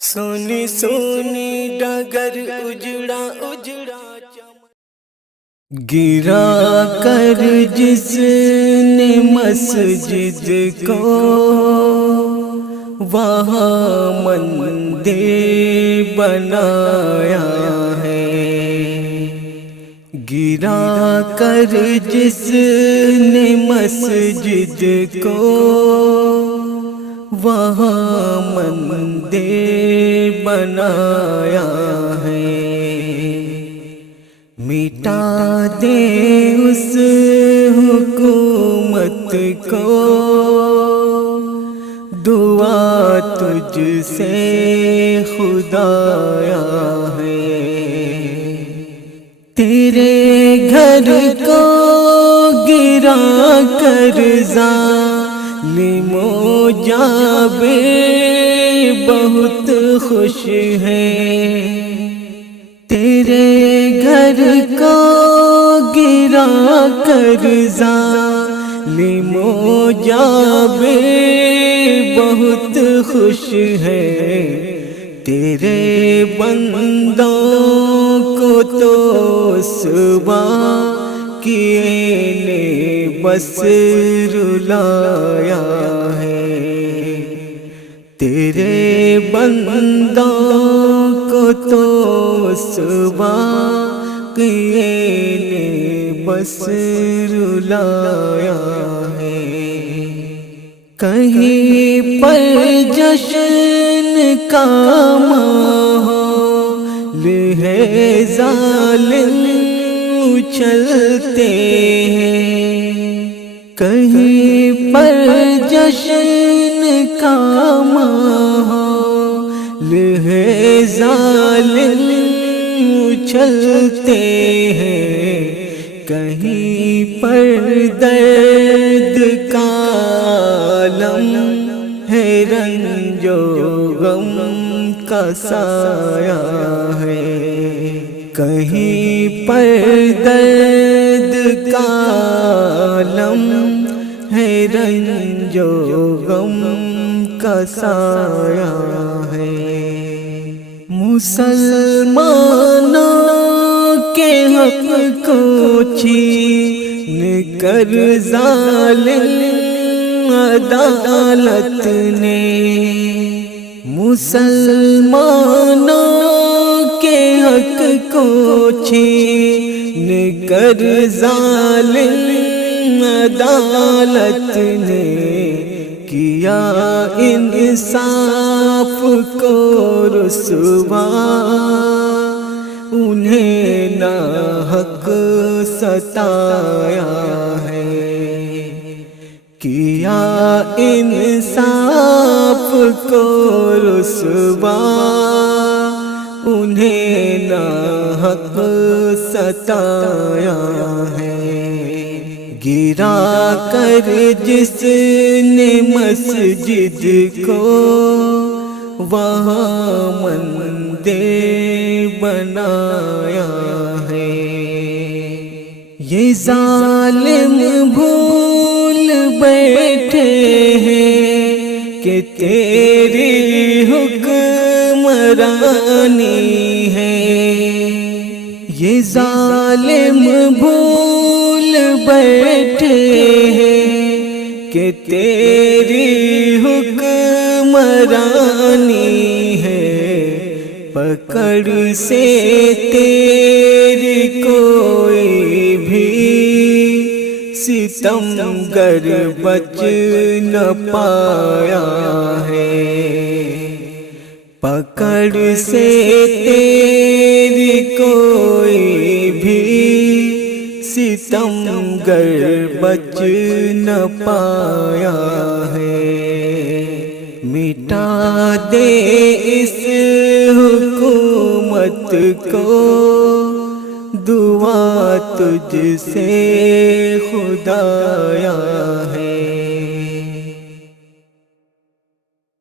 سونی سونی ڈگر اجڑا اجڑا گرا کر جس نے مسجد کو وہاں مندر بنایا ہے۔ گرا کر جس نے مسجد کو وہاں مندر بنایا ہے۔ مٹا دے اس حکومت کو، دعا تجھ سے خدایا ہے۔ تیرے گھر کو گرا کر ظالم و جابر بہت خوش ہیں۔ تیرے گھر کو گرا کر ظالم و جابر بہت خوش ہے۔ تیرے بندوں کو تو صبح کیے نے بس رلایا ہے۔ تیرے بندوں کو تو صبح کیے نے بس رلایا ہے۔ کہیں پر جشن کا ماحول ہے، ظالم اچھلتے ہیں۔ کہیں پر جشن کا ماحول ہے، ظالم اچھلتے ہیں۔ کہیں پر درد کا عالم ہے، رنج و غم کا سایہ ہے۔ کہیں پر درد کا عالم ہے، رنج و غم کا سایہ ہے۔ مسلمانوں کے حق کو چھین کر ظالم عدالت نے، مسلمانوں کے حق کو چھین کر ظالم عدالت نے کیا انصاف کو رسوا، انہیں ناحق ستایا ہے۔ کیا انصاف کو رسوا، انہیں ناحق ستایا ہے۔ گرا کر جس نے مسجد کو وہاں مندر بنایا ہے۔ یہ ظالم بھول بیٹھے ہیں کہ تیری حکمرانی ہے۔ یہ ظالم بھول بیٹھے ہیں کہ تیری حکمرانی ہے۔ پکڑ سے تیری کوئی بھی ستمگر بچ نہ پایا ہے۔ پکڑ سے تیری کوئی بھی ستمگر بچ نہ پایا ہے۔ مٹا دے اس حکومت کو، دعا تجھ سے خدایا ہے۔